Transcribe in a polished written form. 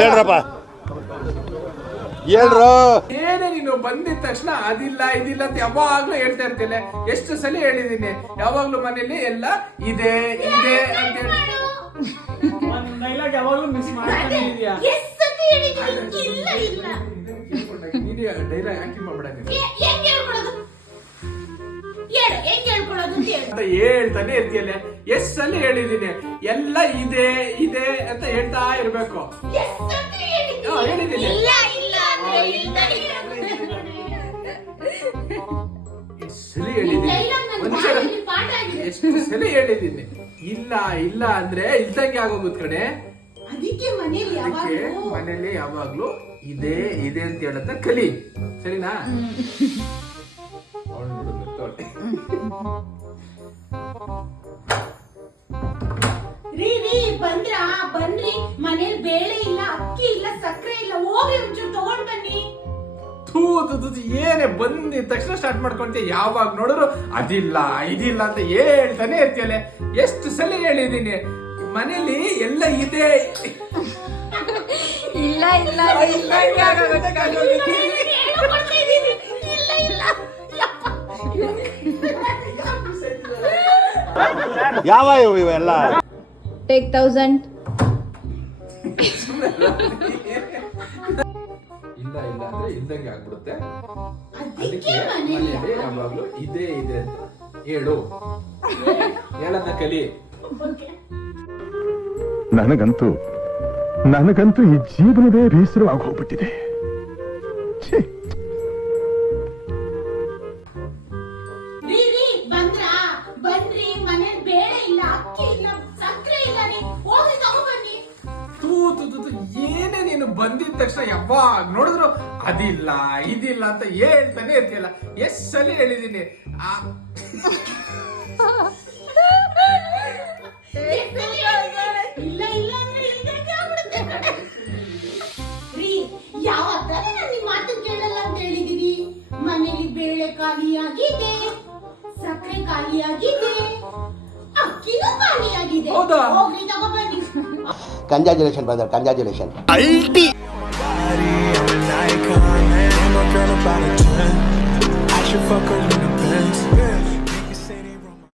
ಹೇಳ್ರಪ್ಪ ಹೇಳ್ರು. ಏನೇ ನೀನು ಬಂದಿದ ತಕ್ಷಣ ಅದಿಲ್ಲ ಇದಿಲ್ಲ ಅಂತ ಯಾವಾಗ್ಲೂ ಹೇಳ್ತಾ ಇರ್ತಿಲ್ಲ. ಎಷ್ಟು ಸಲ ಹೇಳಿದೀನಿ, ಯಾವಾಗ್ಲೂ ಮನೇಲಿ ಎಲ್ಲ ಇದೆ ಇದೆ ಅಂತ ಹೇಳಿ ಯಾವಾಗ್ಲೂ ಮಿಸ್ ಮಾಡ್ತಾನೆ ಇದೀಯಾ? ಡೈಲಾಗ್ ಆಕ್ಟಿಂಗ್ ಮಾಡ್ಬೇಡ ಅಂತ ಹೇಳ್ತಾನೆ ಇರ್ತೀಯಲ್ಲ. ಎಷ್ಟು ಸಲ ಹೇಳಿದೀನಿ ಎಲ್ಲ ಇದೆ ಇದೆ ಅಂತ ಹೇಳ್ತಾ ಇರ್ಬೇಕು. ಹೇಳಿದೀನಿ ಎಷ್ಟು ಸಲ ಹೇಳಿದೀನಿ ಇಲ್ಲ ಇಲ್ಲ ಅಂದ್ರೆ ಇಲ್ದಂಗೆ ಆಗೋಗುತ್ ಕಡೆ. ಅದಕ್ಕೆ ಮನೇಲಿ ಯಾವಾಗ್ಲೂ ಇದೆ ಇದೆ ಅಂತ ಹೇಳತ್ತ ಕಲಿ, ಸರಿನಾ? ಬನ್ರಿ, ಮನೇಲಿ ಬೇಳೆ ಇಲ್ಲ, ಅಕ್ಕಿ ಇಲ್ಲ, ಸಕ್ಕರೆ ಇಲ್ಲ, ಹೋಗಿ ಒಂಚೂರು ತಗೊಂಡ್ ಬನ್ನಿ. ಏನೇ ಬಂದಿದ ತಕ್ಷಣ ಸ್ಟಾರ್ಟ್ ಮಾಡ್ಕೊಂತೀಯ, ಯಾವಾಗ ನೋಡಿದ್ರು ಅದಿಲ್ಲ ಇದಿಲ್ಲ ಅಂತ ಹೇಳ್ತಾನೆ ಇರ್ತೀಯಲ್ಲ. ಎಷ್ಟು ಸಲ ಹೇಳಿದೀನಿ ಮನೇಲಿ ಎಲ್ಲ ಇದೆ ಇಲ್ಲ ಇಲ್ಲ ಯಾವ ಇವೆಲ್ಲ ಟೇಕ್ 1000. ಇಲ್ಲ ಇಲ್ಲ ಅಂದ್ರೆ ಇಲ್ದಂಗೆ ಆಗ್ಬಿಡುತ್ತೆ. ಅದಕ್ಕೆ ಮನೇಲಿ ಯಾವಾಗ್ಲೂ ಇದೆ ಇದೆ ಅಂತ ಹೇಳನ್ನ ಕಲಿ. ನನಗಂತೂ ಈ ಜೀವನವೇ ಬೇಸರವಾಗಿ ಹೋಗ್ಬಿಟ್ಟಿದೆ. ಬನ್ರಿ, ಮನೇಲಿ ಬೇಳೆ ಇಲ್ಲ, ಅಕ್ಕಿ ಇಲ್ಲ, ಸಕ್ಕರೆ ಇಲ್ಲ, ಹೋಗಿ ತಗೊಂಡ್ಬನ್ನಿ. ಏನೇ ನೀನು ಬಂದಿದ ತಕ್ಷಣ ಯಾವಾಗ ನೋಡಿದ್ರು ಅದಿಲ್ಲ ಇದಿಲ್ಲ ಅಂತ ಹೇಳ್ತಾನೆ ಇರ್ತೀಯಲ್ಲ. ಎಷ್ಟು ಸಲ ಹೇಳಿದೀನಿ. ಇಲ್ಲ ಇಲ್ಲ ಯಾವ ತರ ನನ್ನ ಮಾತು ಕೇಳಲ್ಲ ಅಂತ ಹೇಳಿದೀನಿ. ಮನೇಲಿ ಬೇಳೆ ಖಾಲಿಯಾಗಿದೆ, ಸಕ್ಕರೆ ಖಾಲಿಯಾಗಿದೆ, ಅಕ್ಕಿನೂ ಖಾಲಿಯಾಗಿದೆ. ಹೋಗ್ರಿ ತಗೊಂಡ್ಬನ್ನಿ. Congratulation brother, congratulation. I should fuck her.